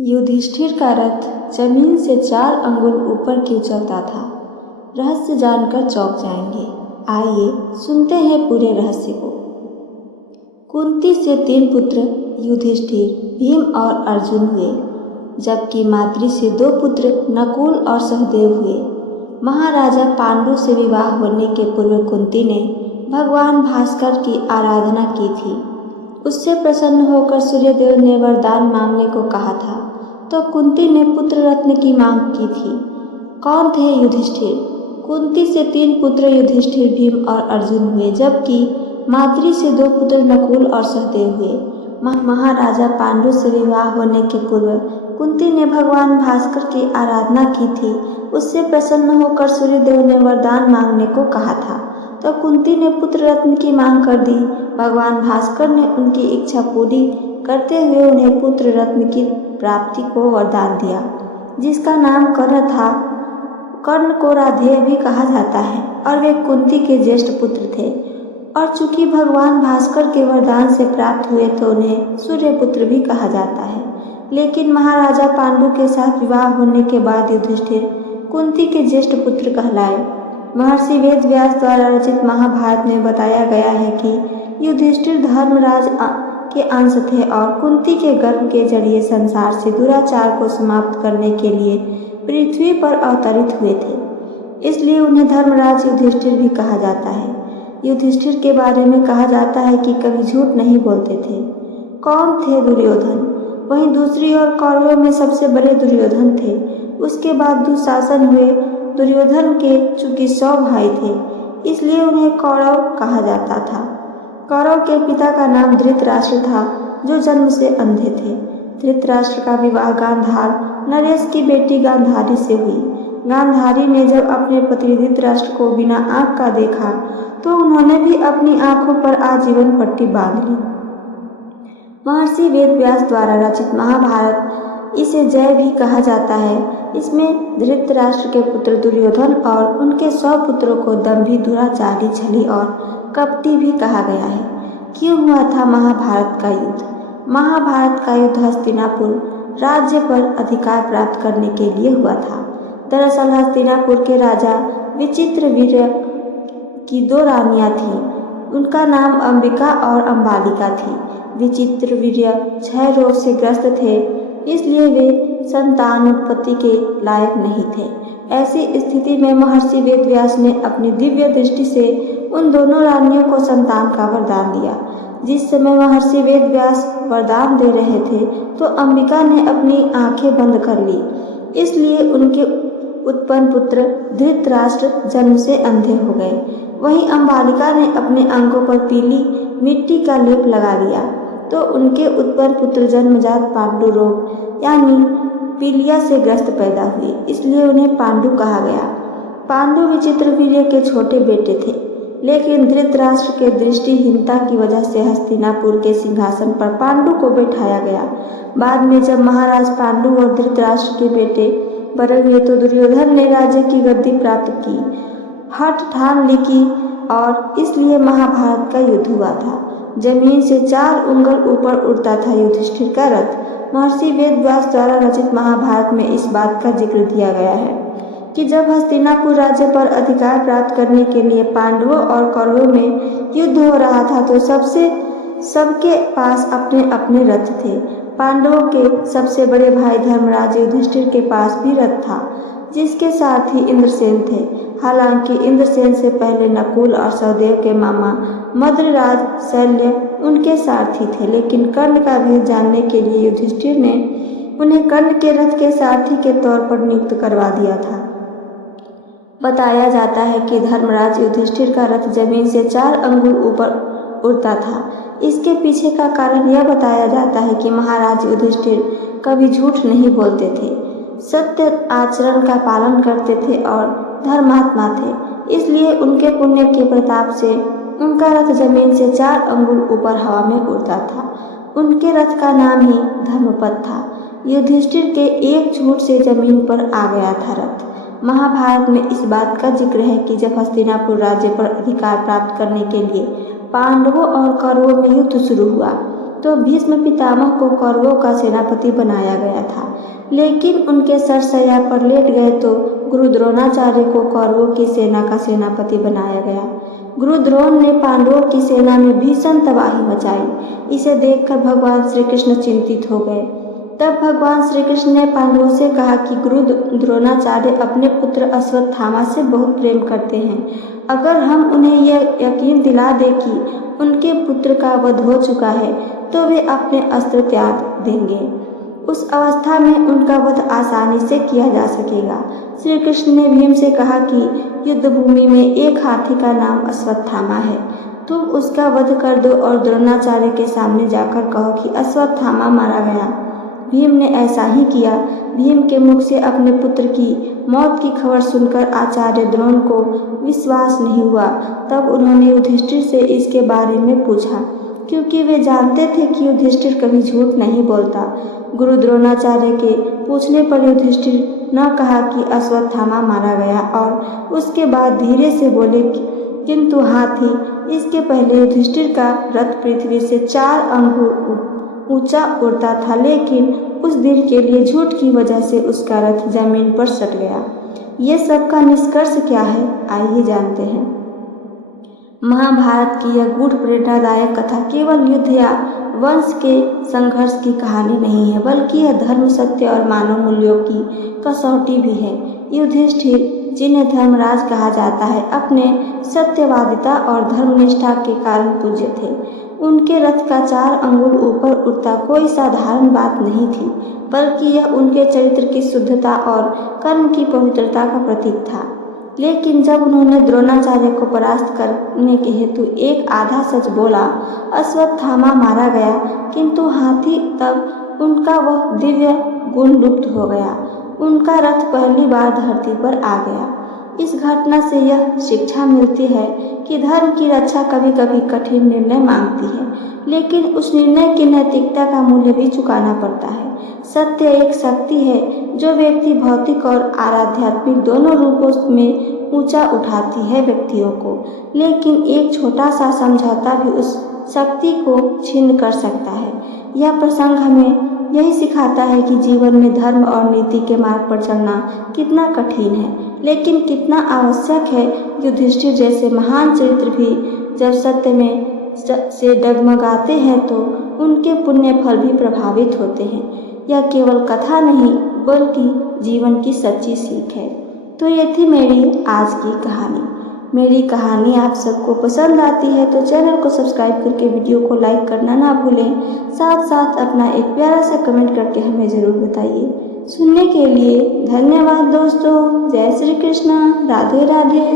युधिष्ठिर का रथ जमीन से 4 अंगुल ऊपर खिंचता था। रहस्य जानकर चौंक जाएंगे। आइए सुनते हैं पूरे रहस्य को। कुंती से 3 पुत्र युधिष्ठिर, भीम और अर्जुन हुए, जबकि माद्री से 2 पुत्र नकुल और सहदेव हुए। महाराजा पांडु से विवाह होने के पूर्व कुंती ने भगवान भास्कर की आराधना की थी। उससे प्रसन्न होकर सूर्यदेव ने वरदान मांगने को कहा था, तो कुंती ने पुत्र रत्न की मांग की थी। कौन थे युधिष्ठिर? कुंती से 3 पुत्र युधिष्ठिर, भीम और अर्जुन हुए, जबकि माद्री से 2 पुत्र नकुल और सहदेव हुए। महाराजा पांडु से विवाह होने के पूर्व कुंती ने भगवान भास्कर की आराधना की थी। उससे प्रसन्न होकर सूर्यदेव ने वरदान मांगने को कहा था, तो कुंती ने पुत्र रत्न की मांग कर दी। भगवान भास्कर ने उनकी इच्छा पूरी करते हुए उन्हें पुत्र रत्न की प्राप्ति को वरदान दिया, जिसका नाम कर्ण था। कर्ण को राधेय भी कहा जाता है और वे कुंती के ज्येष्ठ पुत्र थे, और चूंकि भगवान भास्कर के वरदान से प्राप्त हुए तो उन्हें सूर्यपुत्र भी कहा जाता है। लेकिन महाराजा पांडु के साथ विवाह होने के बाद युधिष्ठिर कुंती के ज्येष्ठ पुत्र कहलाए। महर्षि वेद व्यास द्वारा रचित महाभारत में बताया गया है कि युधिष्ठिर धर्मराज के अंश थे और कुंती के गर्भ के जरिए संसार से दुराचार को समाप्त करने के लिए पृथ्वी पर अवतरित हुए थे। इसलिए उन्हें धर्मराज युधिष्ठिर भी कहा जाता है। युधिष्ठिर के बारे में कहा जाता है कि कभी झूठ नहीं बोलते थे। कौन थे दुर्योधन? वहीं दूसरी ओर कौरवों में सबसे बड़े दुर्योधन थे। उसके बाद दुशासन हुए। दुर्योधन के चूंकि 100 भाई थे, इसलिए उन्हें कौरव कहा जाता था। कौरव के पिता का नाम धृतराष्ट्र था, जो जन्म से अंधे थे। धृतराष्ट्र का विवाह गांधार नरेश की बेटी गांधारी से हुई। गांधारी ने जब अपने पति धृतराष्ट्र को बिना आँख का देखा, तो उन्होंने भी अपनी आँखों पर आजीवन पट्टी बांध ली। महर्षि वेद व्यास द्वारा रचित महाभारत, इसे जय भी कहा जाता है। इसमें धृतराष्ट्र के पुत्र दुर्योधन और उनके 100 पुत्रों को दंभी, दुराचारी, छली और कपटी भी कहा गया है। क्यों हुआ था महाभारत का युद्ध? महाभारत का युद्ध हस्तिनापुर राज्य पर अधिकार प्राप्त करने के लिए हुआ था। दरअसल हस्तिनापुर के राजा विचित्रवीर्य की 2 रानियां थीं। उनका नाम अंबिका और अंबालिका थी। विचित्रवीर्य क्षय रोग से ग्रस्त थे, इसलिए वे संतान उत्पत्ति के लायक नहीं थे। ऐसी स्थिति में महर्षि वेदव्यास ने अपनी दिव्य दृष्टि से उन दोनों रानियों को संतान का वरदान दिया। जिस समय महर्षि वेदव्यास वरदान दे रहे थे, तो अंबिका ने अपनी आंखें बंद कर ली, इसलिए उनके उत्पन्न पुत्र धृतराष्ट्र जन्म से अंधे हो गए। वहीं अंबालिका ने अपने अंगों पर पीली मिट्टी का लेप लगा लिया, तो उनके उत्पन्न पुत्र जन्मजात पांडु रोग यानी पीलिया से ग्रस्त पैदा हुए, इसलिए उन्हें पांडु कहा गया। पांडु विचित्रवीर्य के छोटे बेटे थे, लेकिन धृतराष्ट्र के दृष्टिहीनता की वजह से हस्तिनापुर के सिंहासन पर पांडु को बैठाया गया। बाद में जब महाराज पांडु और धृतराष्ट्र के बेटे बड़े हुए, तो दुर्योधन ने राज्य की गद्दी प्राप्त की, हठ ठान ली की, और इसलिए महाभारत का युद्ध हुआ था। जमीन से 4 उंगल ऊपर उड़ता था युधिष्ठिर का रथ। महर्षि वेदव्यास द्वारा रचित महाभारत में इस बात का जिक्र दिया गया है कि जब हस्तिनापुर राज्य पर अधिकार प्राप्त करने के लिए पांडवों और कौरवों में युद्ध हो रहा था, तो सबके पास अपने अपने रथ थे। पांडवों के सबसे बड़े भाई धर्मराज युधिष्ठिर के पास भी रथ था, जिसके साथ ही इंद्रसेन थे। हालांकि इंद्रसेन से पहले नकुल और सहदेव के मामा मद्रराज शल्य उनके सारथी थे, लेकिन कर्ण का भेद जानने के लिए युधिष्ठिर ने उन्हें कर्ण के रथ के सारथी के तौर पर नियुक्त करवा दिया था। बताया जाता है कि धर्मराज युधिष्ठिर का रथ जमीन से 4 अंगुल ऊपर उड़ता था। इसके पीछे का कारण यह बताया जाता है कि महाराज युधिष्ठिर कभी झूठ नहीं बोलते थे, सत्य आचरण का पालन करते थे और धर्मात्मा थे। इसलिए उनके पुण्य के प्रताप से उनका रथ जमीन से 4 अंगुल ऊपर हवा में उड़ता था। उनके रथ का नाम ही धर्मपथ था। युधिष्ठिर के एक झूठ से जमीन पर आ गया था रथ। महाभारत में इस बात का जिक्र है कि जब हस्तिनापुर राज्य पर अधिकार प्राप्त करने के लिए पांडवों और कौरवों में युद्ध शुरू हुआ, तो भीष्म पितामह को कौरवों का सेनापति बनाया गया था, लेकिन उनके सरसैया पर लेट गए तो गुरु द्रोणाचार्य को कौरवों की सेना का सेनापति बनाया गया। गुरु द्रोण ने पांडवों की सेना में भीषण तबाही मचाई। इसे देखकर भगवान श्री कृष्ण चिंतित हो गए। तब भगवान श्री कृष्ण ने पांडवों से कहा कि गुरु द्रोणाचार्य अपने पुत्र अश्वत्थामा से बहुत प्रेम करते हैं। अगर हम उन्हें यह यकीन दिला दें कि उनके पुत्र का वध हो चुका है तो वे अपने अस्त्र त्याग देंगे। उस अवस्था में उनका वध आसानी से किया जा सकेगा। श्री कृष्ण ने भीम से कहा कि युद्ध भूमि में एक हाथी का नाम अश्वत्थामा है। तुम उसका वध कर दो और द्रोणाचार्य के सामने जाकर कहो कि अश्वत्थामा मारा गया। भीम ने ऐसा ही किया। भीम के मुख से अपने पुत्र की मौत की खबर सुनकर आचार्य द्रोण को विश्वास नहीं हुआ। तब उन्होंने युधिष्ठिर से इसके बारे में पूछा, क्योंकि वे जानते थे कि युधिष्ठिर कभी झूठ नहीं बोलता। गुरु द्रोणाचार्य के पूछने पर युधिष्ठिर न कहा कि अश्वत्थामा मारा गया और उसके बाद धीरे से बोले किंतु हाथी। इसके पहले युधिष्ठिर का रथ पृथ्वी से 4 अंगुल ऊंचा उड़ता था, लेकिन उस दिन के लिए झूठ की वजह से उसका रथ जमीन पर सट गया। ये सब का निष्कर्ष क्या है, आइए जानते हैं। महाभारत की यह गूढ़ प्रेरणादायक कथा केवल युद्ध या वंश के संघर्ष की कहानी नहीं है, बल्कि यह धर्म, सत्य और मानव मूल्यों की कसौटी भी है। युधिष्ठिर, जिन्हें धर्मराज कहा जाता है, अपने सत्यवादिता और धर्मनिष्ठा के कारण पूज्य थे। उनके रथ का 4 अंगुल ऊपर उठता कोई साधारण बात नहीं थी, बल्कि यह उनके चरित्र की शुद्धता और कर्म की पवित्रता का प्रतीक था। लेकिन जब उन्होंने द्रोणाचार्य को परास्त करने के हेतु एक आधा सच बोला, अश्वत्थामा मारा गया किंतु हाथी, तब उनका वह दिव्य गुण लुप्त हो गया। उनका रथ पहली बार धरती पर आ गया। इस घटना से यह शिक्षा मिलती है कि धर्म की रक्षा कभी कभी कठिन निर्णय मांगती है, लेकिन उस निर्णय की नैतिकता का मूल्य भी चुकाना पड़ता है। सत्य एक शक्ति है जो व्यक्ति भौतिक और आध्यात्मिक दोनों रूपों में ऊंचा उठाती है व्यक्तियों को, लेकिन एक छोटा सा समझौता भी उस शक्ति को छीन कर सकता है। यह प्रसंग हमें यही सिखाता है कि जीवन में धर्म और नीति के मार्ग पर चलना कितना कठिन है, लेकिन कितना आवश्यक है। युधिष्ठिर जैसे महान चरित्र भी जब सत्य में से डगमगाते हैं तो उनके पुण्य फल भी प्रभावित होते हैं। यह केवल कथा नहीं, बल्कि जीवन की सच्ची सीख है। तो ये थी मेरी आज की कहानी। मेरी कहानी आप सबको पसंद आती है तो चैनल को सब्सक्राइब करके वीडियो को लाइक करना ना भूलें। साथ साथ अपना एक प्यारा सा कमेंट करके हमें ज़रूर बताइए। सुनने के लिए धन्यवाद दोस्तों। जय श्री कृष्ण। राधे राधे।